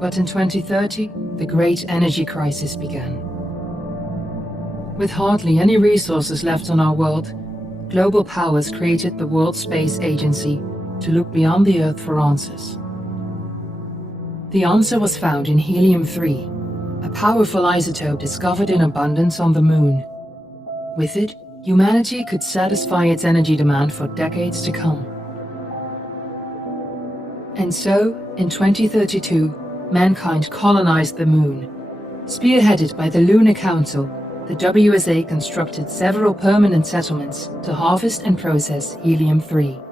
But in 2030, the great energy crisis began. With hardly any resources left on our world, global powers created the World Space Agency to look beyond the Earth for answers. The answer was found in helium-3, a powerful isotope discovered in abundance on the Moon. With it, humanity could satisfy its energy demand for decades to come. And so, in 2032, mankind colonized the Moon. Spearheaded by the Lunar Council, the WSA constructed several permanent settlements to harvest and process helium-3.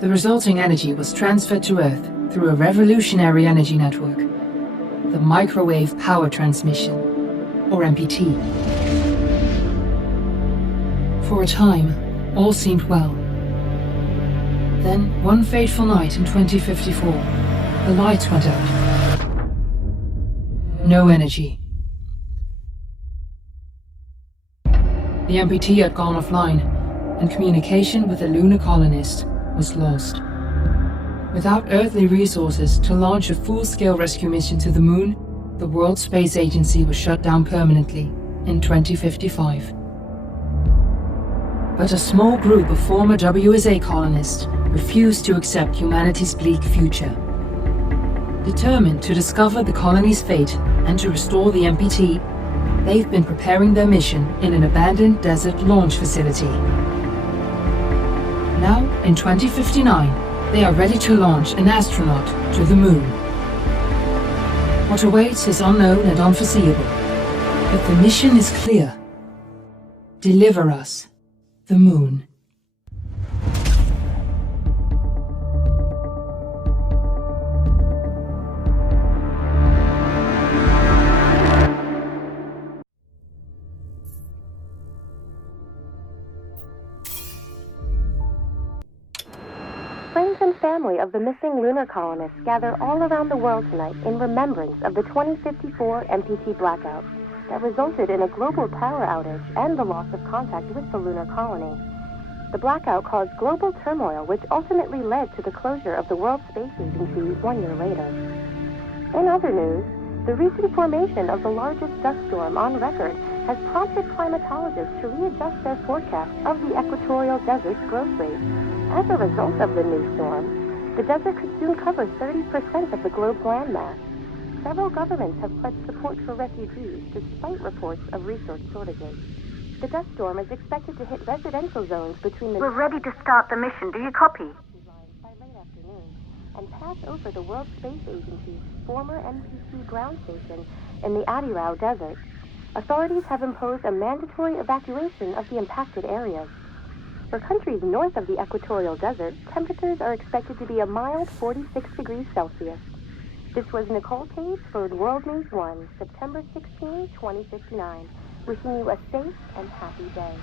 The resulting energy was transferred to Earth through a revolutionary energy network, the Microwave Power Transmission, or MPT. For a time, all seemed well. Then, one fateful night in 2054, the lights went out. No energy. The MPT had gone offline, and communication with the lunar colonist was lost. Without earthly resources to launch a full-scale rescue mission to the Moon, the World Space Agency was shut down permanently in 2055. But a small group of former WSA colonists refused to accept humanity's bleak future. Determined to discover the colony's fate and to restore the MPT, they've been preparing their mission in an abandoned desert launch facility. Now, in 2059, they are ready to launch an astronaut to the Moon. What awaits is unknown and unforeseeable, but the mission is clear. Deliver us the Moon. Friends and family of the missing lunar colonists gather all around the world tonight in remembrance of the 2054 MPT blackout that resulted in a global power outage and the loss of contact with the lunar colony. The blackout caused global turmoil, which ultimately led to the closure of the World Space Agency 1 year later. In other news, the recent formation of the largest dust storm on record has prompted climatologists to readjust their forecast of the equatorial desert's growth rate. As a result of the new storm, the desert could soon cover 30% of the globe's landmass. Several governments have pledged support for refugees despite reports of resource shortages. The dust storm is expected to hit residential zones between the... We're ready to start the mission. Do you copy? ...by late afternoon and pass over the World Space Agency's former MPT ground station in the Adirau Desert. Authorities have imposed a mandatory evacuation of the impacted areas. For countries north of the equatorial desert, temperatures are expected to be a mild 46 degrees Celsius. This was Nicole Page for World News 1, September 16, 2059. Wishing you a safe and happy day.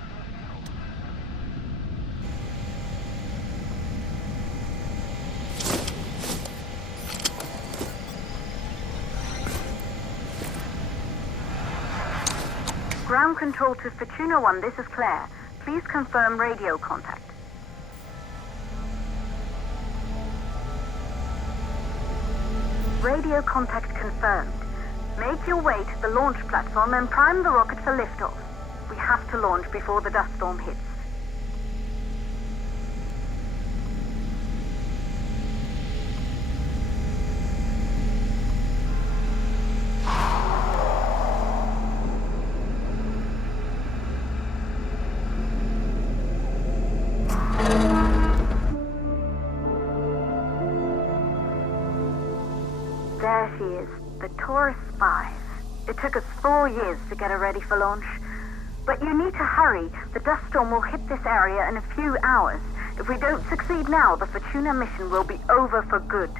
Ground control to Fortuna 1, this is Claire. Please confirm radio contact. Radio contact confirmed. Make your way to the launch platform and prime the rocket for liftoff. We have to launch before the dust storm hits. There she is, the Taurus 5. It took us 4 years to get her ready for launch. But you need to hurry. The dust storm will hit this area in a few hours. If we don't succeed now, the Fortuna mission will be over for good.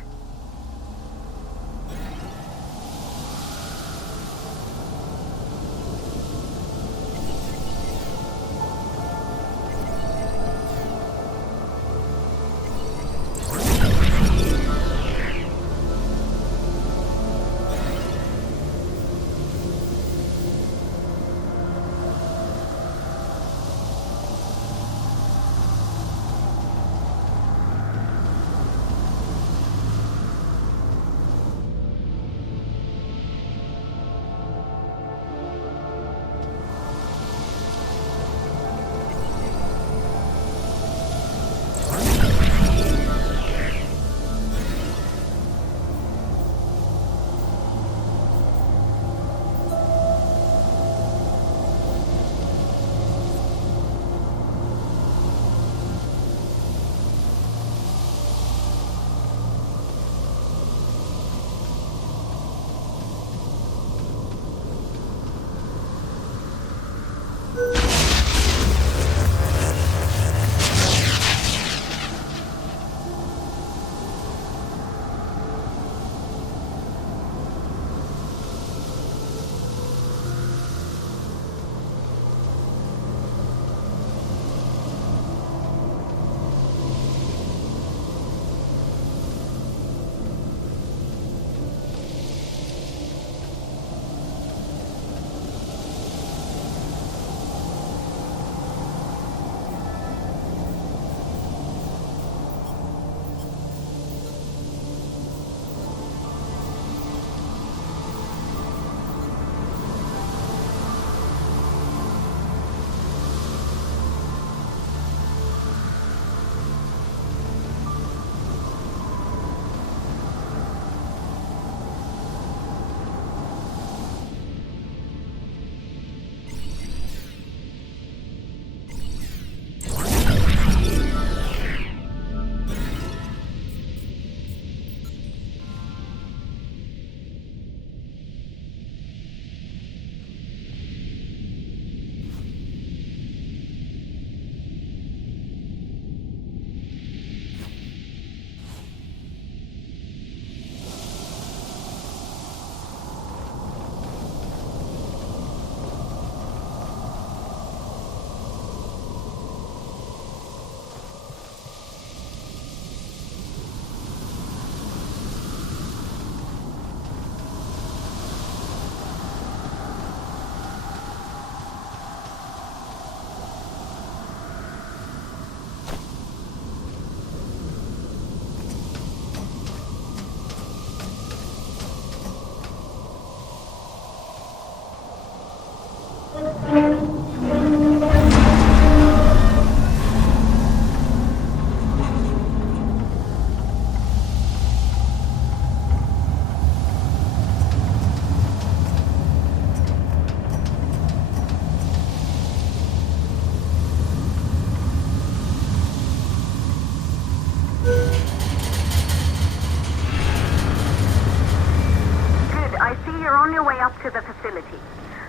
facility.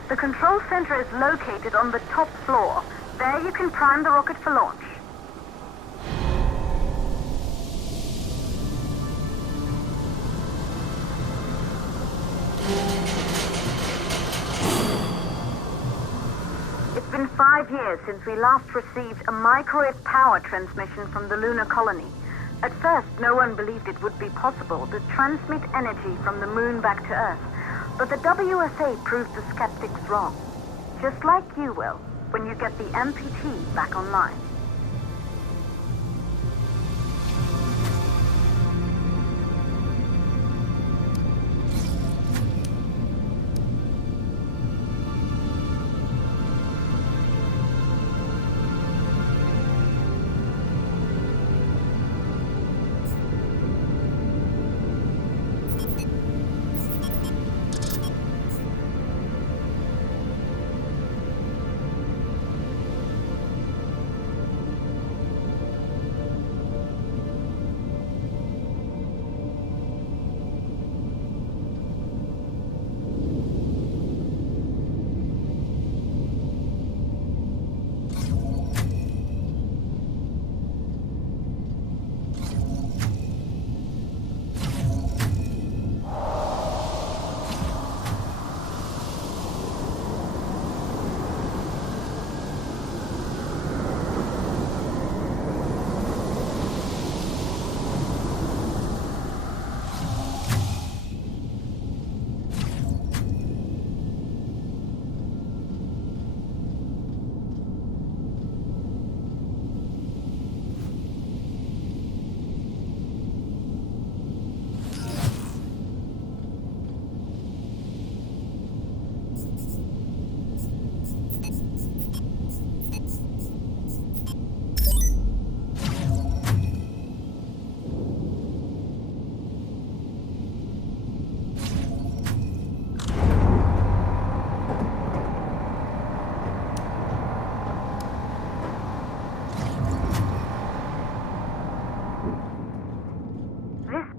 The control center is located on the top floor. There you can prime the rocket for launch. It's been 5 years since we last received a microwave power transmission from the lunar colony. At first, no one believed it would be possible to transmit energy from the moon back to Earth. But the WSA proved the skeptics wrong. Just like you will, when you get the MPT back online.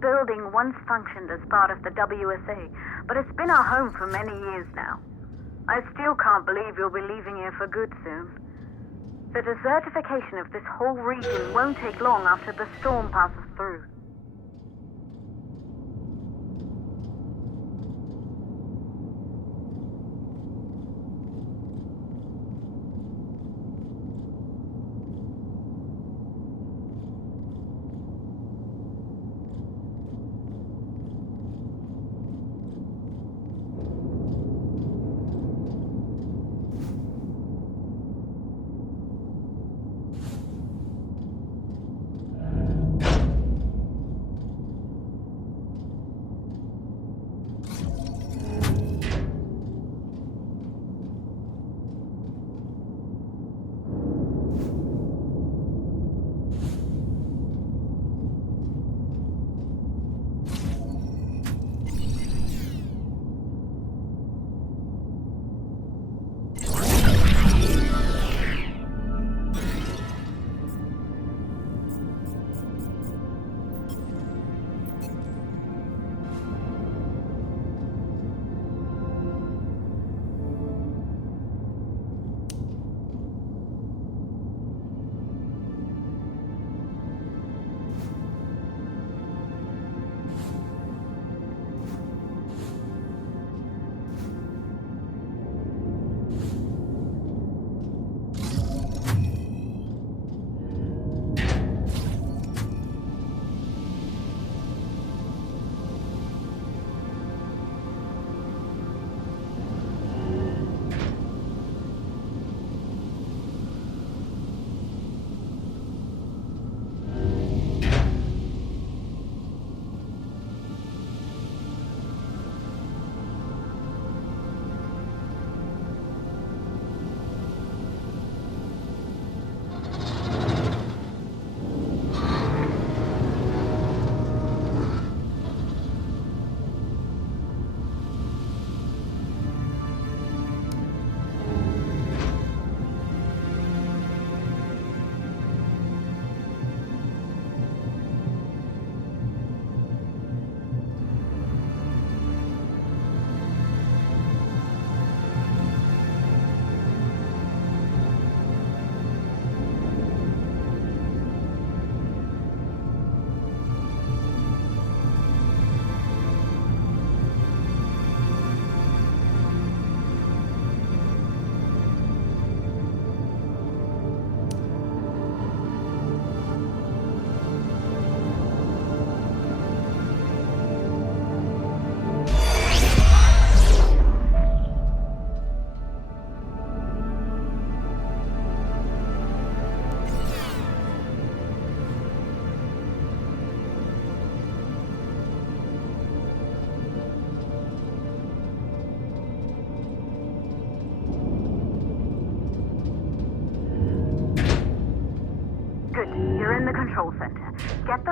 Building once functioned as part of the WSA, but it's been our home for many years now. I still can't believe you'll be leaving here for good soon. The desertification of this whole region won't take long after the storm passes through.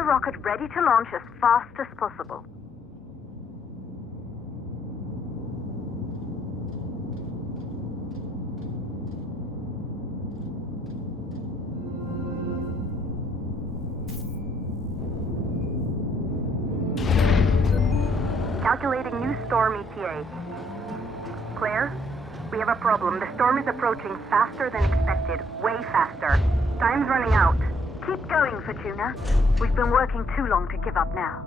rocket ready to launch as fast as possible. Calculating new storm ETA. Claire, we have a problem. The storm is approaching faster than expected. Way faster. Time's running out. Keep going, Fortuna. We've been working too long to give up now.